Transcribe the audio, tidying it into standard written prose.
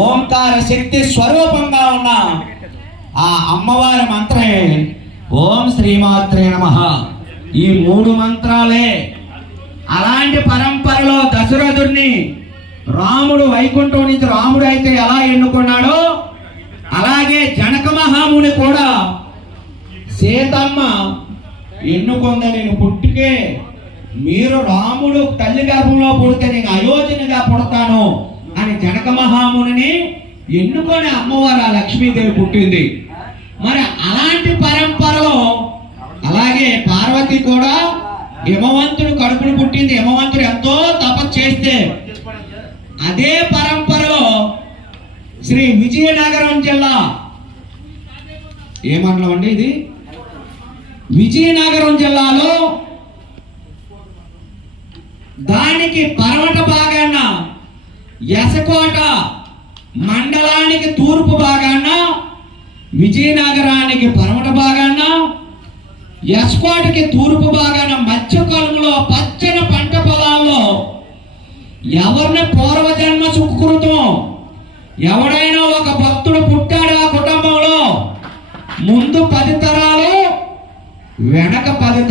ఓంకార శక్తి స్వరూపంగా ఉన్న ఆ అమ్మవారి మంత్రమే ఓం శ్రీమాత్రే నమః. ఈ 3 మంత్రాలే. అలాంటి పరంపరలో దశరథుడిని రాముడు వైకుంఠం నుంచి రాముడు అయితే ఎలా ఎన్నుకున్నాడో అలాగే జనక మహాముని కూడా సీతమ్మ ఎన్నుకుంద, నేను పుట్టుకే మీరు రాముడు తల్లి గర్భంలో పుడితే నేను అయోధ్యగా పుడతాను అని జనక మహాముని ఎన్నుకొని అమ్మవారు ఆ లక్ష్మీదేవి పుట్టింది. మరి అలాంటి పరంపరలో అలాగే పార్వతి కూడా హిమవంతుడు కడుపును పుట్టింది. హిమవంతుడు ఎంతో తపస్సు చేస్తే అదే పరంపరలో శ్రీ విజయనగరం జిల్లా, ఏ మండలం అండి ఇది, విజయనగరం జిల్లాలో దానికి పరమట భాగాన యశకోట మండలానికి తూర్పు భాగాన, విజయనగరానికి పరమట భాగాన, యశకోటకి తూర్పు భాగాన మధ్యకాలంలో పచ్చని పంట పొలాల్లో ఎవరిని పూర్వజన్మ సుకృతం, ఎవడైనా ఒక భక్తుడు పుట్టాడు ఆ కుటుంబంలో ముందు 10 తరాలు వెనక 10 తరాలు